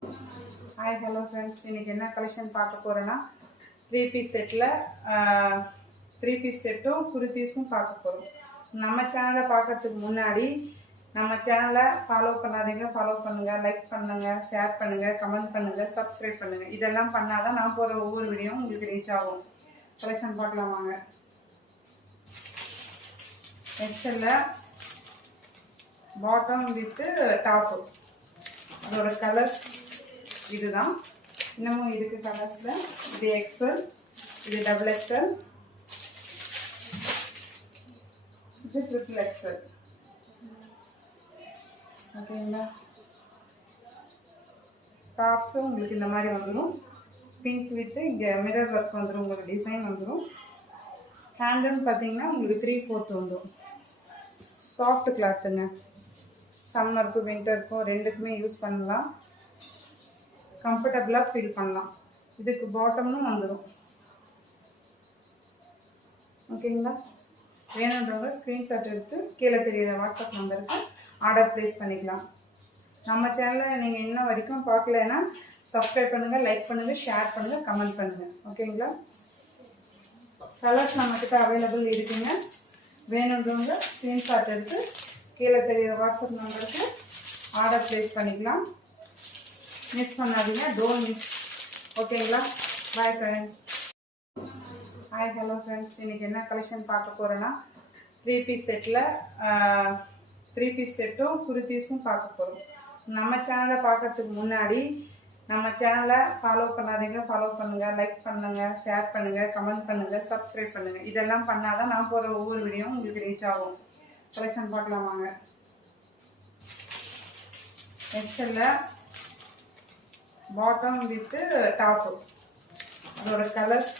Hi, hello friends. இன்னைக்கு என்ன collection பார்க்க போறேன்னா 3 பீஸ் செட்ல 3 பீஸ் செட்டும் குர்தீஸும் பார்க்க போறோம். நம்ம சேனலை பார்க்கிறதுக்கு முன்னாடி நம்ம சேனலை ஃபாலோ பண்ணாதீங்க, ஃபாலோ பண்ணுங்க, லைக் பண்ணுங்க, ஷேர் பண்ணுங்க, கமெண்ட் பண்ணுங்க, சப்ஸ்கிரைப் பண்ணுங்க. இதெல்லாம் பண்ணாதான் நான் போற ஒவ்வொரு வீடியோவும் உங்களுக்கு ரீச் ஆகும். கலெக்ஷன் பார்க்கலாம் வாங்க. எக்ஸல்ல பாட்டம் வித் டாப். அதோட கலர்ஸ் இதுதான். இன்னமும் இருக்குது கலர்ஸில். இது எக்ஸல், இது டபுள் எக்ஸல், இது ட்ரிபிள் எக்ஸல். ஓகேங்களா? டாப்ஸும் உங்களுக்கு இந்த மாதிரி வந்துடும். பிங்க் வித்து இங்கே மிரர் ஒர்க் வந்துடும். உங்களுக்கு டிசைன் வந்துடும். ஹேண்டுன்னு பார்த்தீங்கன்னா உங்களுக்கு 3/4 வந்துடும். சாஃப்ட் கிளாத்துங்க. சம்மருக்கும் வின்டருக்கும் ரெண்டுக்குமே யூஸ் பண்ணலாம். கம்ஃபர்டபுளாக ஃபீல் பண்ணலாம். இதுக்கு பாட்டம்னும் வந்துடும். ஓகேங்களா? வேணுன்றவங்க ஸ்க்ரீன்ஷாட் எடுத்து கீழே தெரியுற வாட்ஸ்அப் நம்பருக்கு ஆர்டர் ப்ளேஸ் பண்ணிக்கலாம். நம்ம சேனலை நீங்கள் இன்னும் வரைக்கும் பார்க்கலன்னா சப்ஸ்கிரைப் பண்ணுங்கள், லைக் பண்ணுங்கள், ஷேர் பண்ணுங்கள், கமெண்ட் பண்ணுங்கள். ஓகேங்களா? கலர்ஸ் நம்மக்கிட்ட அவைலபிள் இருக்குங்க. வேணுன்றவங்க ஸ்க்ரீன்ஷாட் எடுத்து கீழே தெரியுற வாட்ஸ்அப் நம்பருக்கு ஆர்டர் ப்ளேஸ் பண்ணிக்கலாம். மிஸ் பண்ணாதீங்க, டோன்ட் மிஸ். ஓகேங்களா? Bye friends. Hi, hello friends. இன்றைக்கி என்ன கலெக்ஷன் பார்க்க போகிறேன்னா 3 பீஸ் செட்டில் 3 பீஸ் செட்டும் குர்தீஸும் பார்க்க போகிறோம். நம்ம சேனலை பார்க்கறதுக்கு முன்னாடி நம்ம சேனலை ஃபாலோ பண்ணாதீங்க, ஃபாலோ பண்ணுங்கள், லைக் பண்ணுங்கள், ஷேர் பண்ணுங்கள், கமெண்ட் பண்ணுங்கள், சப்ஸ்கிரைப் பண்ணுங்கள். இதெல்லாம் பண்ணாதான் நான் போகிற ஒவ்வொரு வீடியோவும் உங்களுக்கு ரீச் ஆகும். கலெக்ஷன் பார்க்கலாம் வாங்க. எக்ஸல்ல பாட்டம் வித்து டாப்பு. அதோட கலர்ஸ்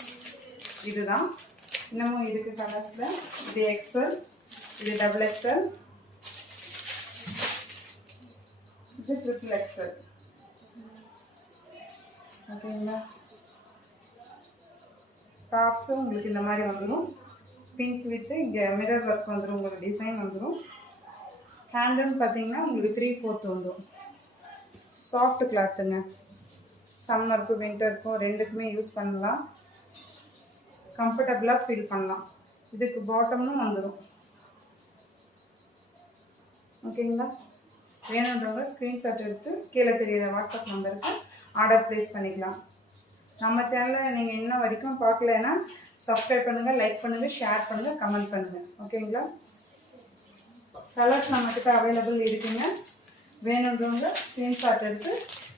இதுதான். இன்னமும் இருக்குது கலர்ஸில். இது எக்ஸல், இது டபுள் எக்ஸல், இது ட்ரிபிள் எக்ஸல். ஓகேங்களா? டாப்ஸும் உங்களுக்கு இந்த மாதிரி வந்துடும். பிங்க் வித்து இங்கே மிரர் ஒர்க் வந்துடும். உங்களுக்கு டிசைன் வந்துடும். ஹேண்டுன்னு பார்த்தீங்கன்னா உங்களுக்கு 3/4 வந்துடும். சாஃப்ட் கிளாத்துங்க. சம்மருக்கும் வின்டருக்கும் ரெண்டுக்குமே யூஸ் பண்ணலாம். கம்ஃபர்டபுளாக ஃபீல் பண்ணலாம். இதுக்கு பாட்டம்னும் வந்துடும். ஓகேங்களா? வேணுன்றவங்க ஸ்க்ரீன்ஷாட் எடுத்து கீழே தெரியுற வாட்ஸ்அப் நம்பருக்கு ஆர்டர் ப்ளேஸ் பண்ணிக்கலாம். நம்ம சேனலை நீங்கள் இன்னும் வரைக்கும் பார்க்கலன்னா சப்ஸ்கிரைப் பண்ணுங்கள், லைக் பண்ணுங்கள், ஷேர் பண்ணுங்கள், கமெண்ட் பண்ணுங்கள். ஓகேங்களா? கலர்ஸ் நம்மக்கிட்ட அவைலபிள் இருக்குங்க. வேணுன்றவங்க ஸ்க்ரீன்ஷாட் எடுத்து